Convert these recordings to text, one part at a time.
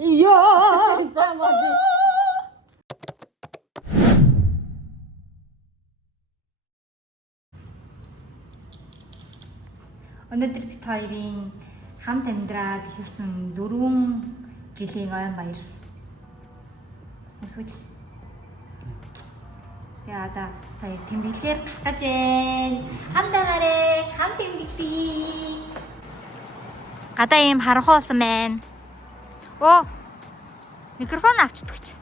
Яа. За мод. Өнөөдөр бид хоёрын хамт амьдраад ирсэн 4 жилийн ойн баяр. Эсвэл яа да хоёр тэмдэглэлээр гарах гэж байна. Хамтаагаараа хамт тэмдэглэе. Гадаа ийм харанхуй болсон байна. Оо. Микрофон авчдагч.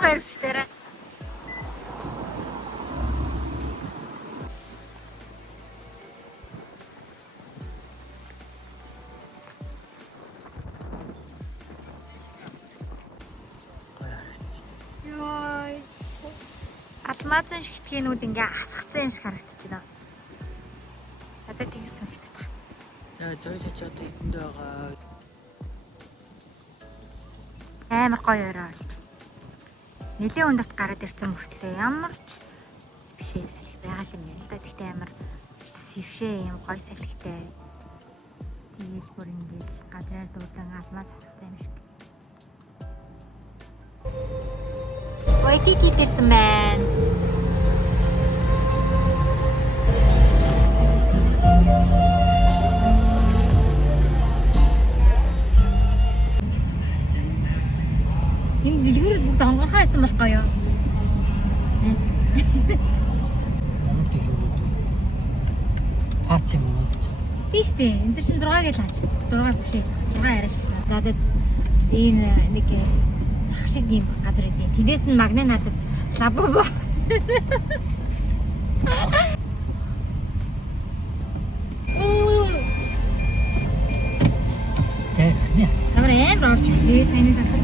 Баярлалаа. Йой. Алмазын шигтгээнүүд ингээ асгацсан юм шиг харагдаж байна. Надад тэгс санагдаад байна. За зөөлөж одоо энд байгаа. Амар гоё орой болж байна. Нилийн өндөрт гараад ирсэн мөртлөө ямар ч бишээ салхи байгаа юм яа. Тэгтээ амар сэвшээ юм гоё салхитай. Тэгээл бүр ингээд газраар дуудан алмаз асгасан юм шиг. Ой кики ирсэн байна. Энэ дэлгүүрүүд бүгд онгорхоо байсан болохгүй юу? Хаач юм уу? Тийш дээ. Энд чинь 6 гэж хаачих. 6 биш ээ. 6 яриаш. Надад энэ нэг зах шиг юм газар идэв. Тэндээс нь магнаа надад лабабо. Амар амар орж ирээ сайн санах.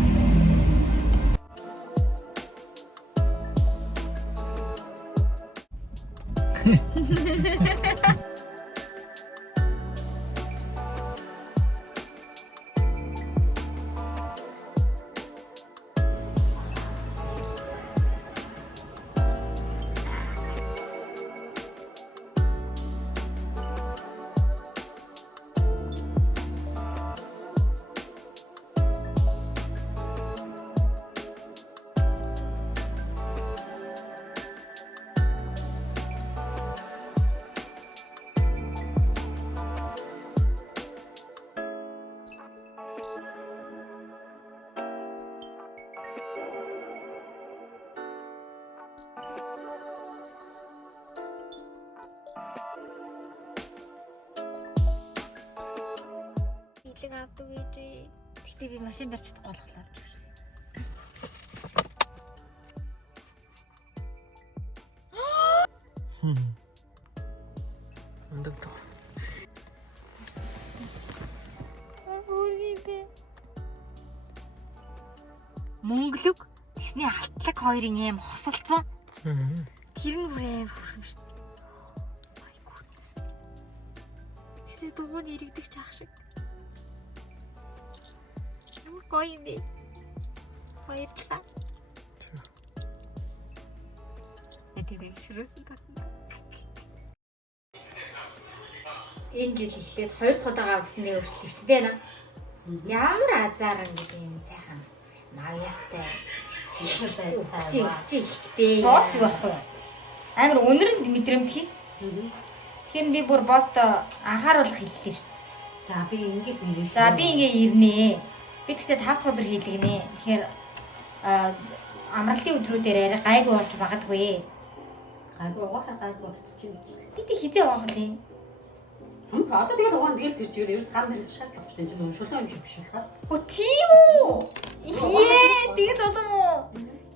Авдаг гэж. Тэгтээ би машин барьж чадахгүй болохоор. Өндөг тоо. Монголог тэсний алтлаг хоёрын юм хосолцсон. Тэр нь бүрээ юм шүү дээ. Айгуу. Тэсээ дугуйн иргэдэг ч ах шиг. Гоё юм бэ. Баярлалаа. Эдгээр ширүүсэн татна. Энэ жил ихлээр 2 дахь удаага өгснээ өөрчлөгчтэй байна. Ямар азар гэдэг юм сайхан. Маяастай. Чигчтэй. Босс байхгүй. Амар өнөрөнд мэдрэмтгий. Тэгэхээр би бүр босстой анхааруулах хэллээ шүү дээ. За би ингэж ирнэ. За би ингээ ирнэ. Би тэгтээ 5 дахь өдөр хийлгэнэ. Тэгэхээр амралтын өдрүүдээр арай гайгүй болж магадгүй. Гайгүй чинь. Би хизээ явах юм. Одоо тэгэл угаан тэгэл тэр чигээр ерөөс гар мэрэх шаардлага биш тийм юм шулуун юм шиг биш болохоор. Оо тийм үү? Тэгэл болов уу?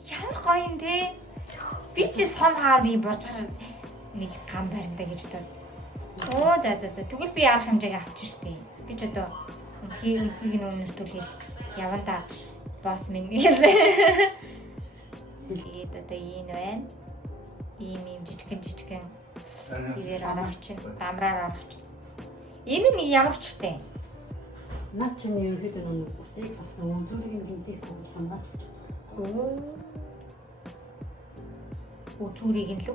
Ямар гоё юм те. Би чи сом хааны борчаар нэг гам баримтаа гэж бодоод. Оо за. Тэгвэл би арга хэмжээг авчих штеп. Би ч одоо хийг нүүнэртүүлээл яванда босс минь гэлээ. Тэгээд одоо энэ байна. Ийм жижигэн ивэр орооч, дамраар орооч. Энэ нь ямар ч Наад чинь ерөөхдөө нэг усыг бас өндрийн гинтээ болох юм байна. Үзүүрийг нь л.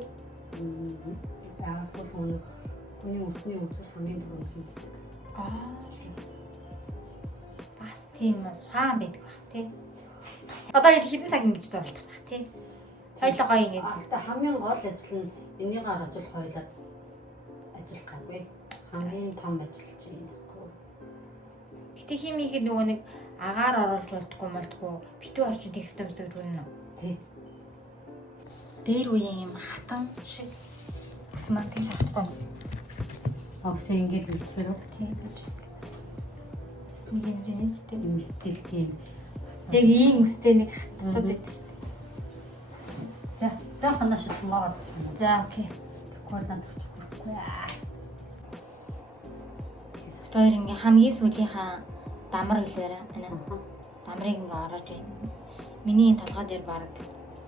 Яагаад гэвэл хүний өсний үзүүр хамгийн түрүүнд. Бас тийм ухаан байдаг баг тий. Одоо хэдэн цаг ингэж зурлах баг тий. Соёлоо гоё ингэж. Одоо хамгийн гол ажил нь энийг харуулж хойлоод ажиллах гайгүй. Хамгийн том ажил чинь. Гэтэ химийг нөгөө нэг агаар оруулж болдгоо молдгоо битүү орчин тексттэй гэж үнэн үү? Тий. Дээр үеийн юм хатан шиг ус маань тийм шатахгүй. Огсээ ингэж үлчээр үү? Тийм байж. Нэг юм зэнэтэй юм стилтэй. Яг ийм үстэй нэг хатад байдаг шүү дээ. За, тохноо шатмаад. За окей. Кооланд өгчихгүй. Тэр ингээ хамгийн сүүлийнхаа дамар гэлээрээ ана. Дамрыг ингээ ороож байна. Миний энэ толгой дээр баг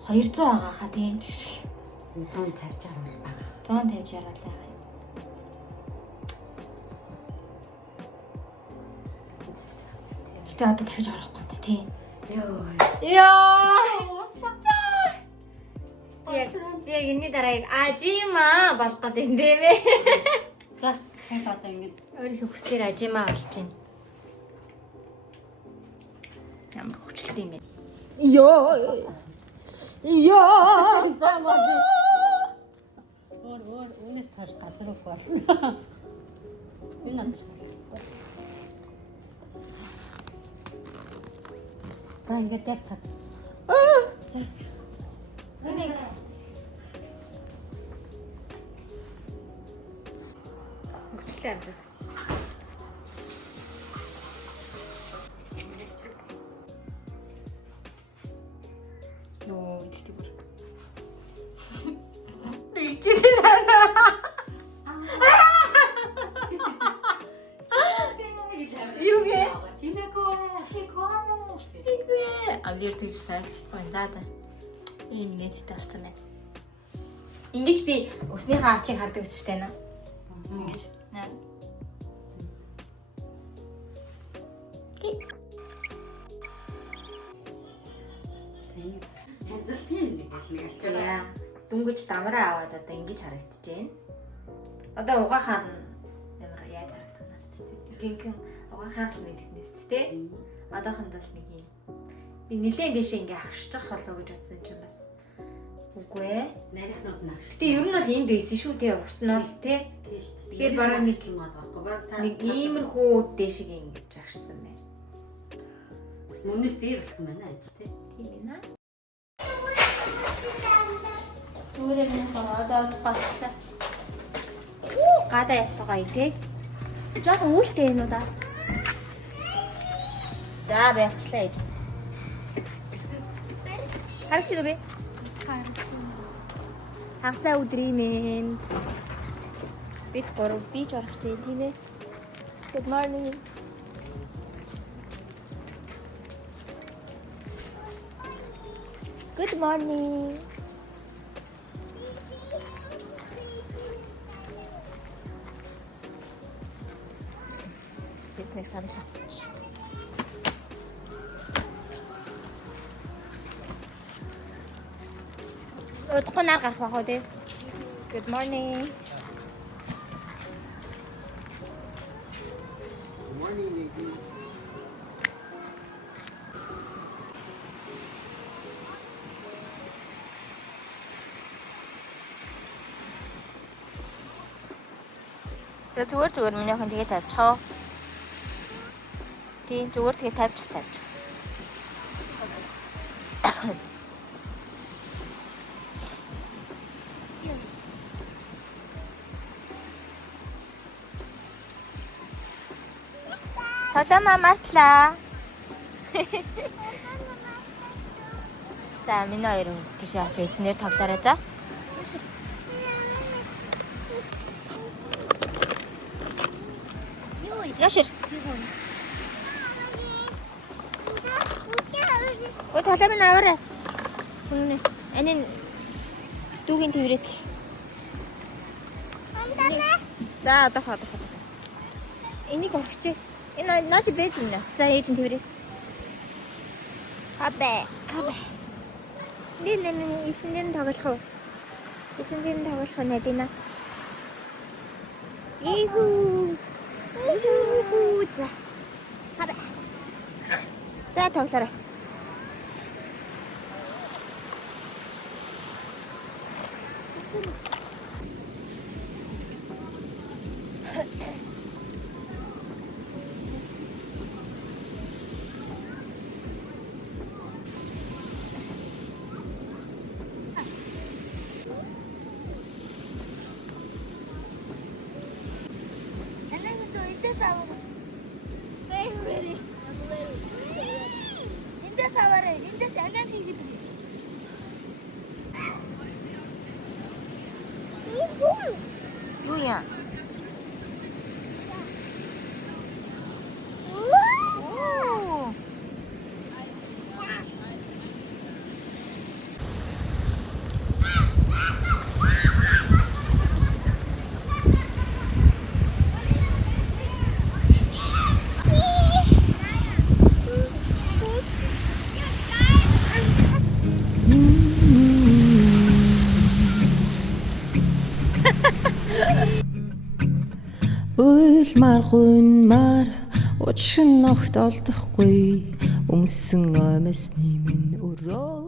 200 байгаа хаа тийм ч шиг. 150 60 байгаа. 150 60 байгаа. Гэтэ одоо дахиж орохгүй юм да тий. Яа. Яг энэний дараа яг ажима болох гэдэг юм дээ. За, яг одоо ингэ Өөрийнхөө хүслээр ажима болж байна. Ямар хүчлээ юм бэ? Йоо. за мод. Өөр үнэс тааш газар уу болно. Энэ надад. За ингээд яг цад. Зас. Энийг хүчлээ. Ноо идэх бүр. Ичээд байна. Юу гээ? Авир тийч таарч байна да. Ингээд талцсан байна. Ингэж би өснийхөө арчийг хардаг гэсэн чинь тань. Ингэж. Наа. За дүнгэж дамраа аваад одоо ингэж харагдчихээн. Одоо угаахаар ямар яаж харагдах нь. Жинхэнэ угаахаар л мэднэс тээ. Одоохонд бол нэг юм. Би нэлээд дэшээ ингээ агшчих болоо гэж бодсон чинь бас үгүй ээ. Нарийнхнууд нь агш. Тэг ер нь бол энд байсан шүү дээ. Урт нь бол тий. Тэгэхээр бараг нэг нэг иймэрхүү дэшиг ингэж агшсан байна. Бас өмнөөс дээр болсон байна аж тий. Тийм ээ. Зүгээр юм одоо батлаа. Гадаа ясгаа тий. Жаахан үүлтэй энэ удаа. За барьчлаа ээж. Харагч би. Хагасаа өдрийн мэнд. Бид гурав бич орох чинь тийм ээ. Good morning. Good morning. Jetzt nicht haben. Утгунаар гарах байх уу те. Good morning. Good morning, Nikki. Тэгээ зүгээр минийхэн тэгээ тавьчихоо. Тийм зүгээр тэгээ тавьчих. Салама мартлаа. За миний хоёр тийш аач эзнэр тавлаарай за. Яшир. Ой талаа минь аваарай. Сүнэ. Анин дүүгийн твэрэк. За одоо. Энийг өгч. Энэ наач бэж үнэ. За ээж нь твэрэк. Хабэ. Нэ эсэн дээр нь тоглох уу? Эсэн дээр нь тоглох нь дийна. Ийхүү. За. Хада. За тоглоорой. 뭐야? 오! Уйлмар гунмар учрын огт олдохгүй өмсөн оймсны минь өрөө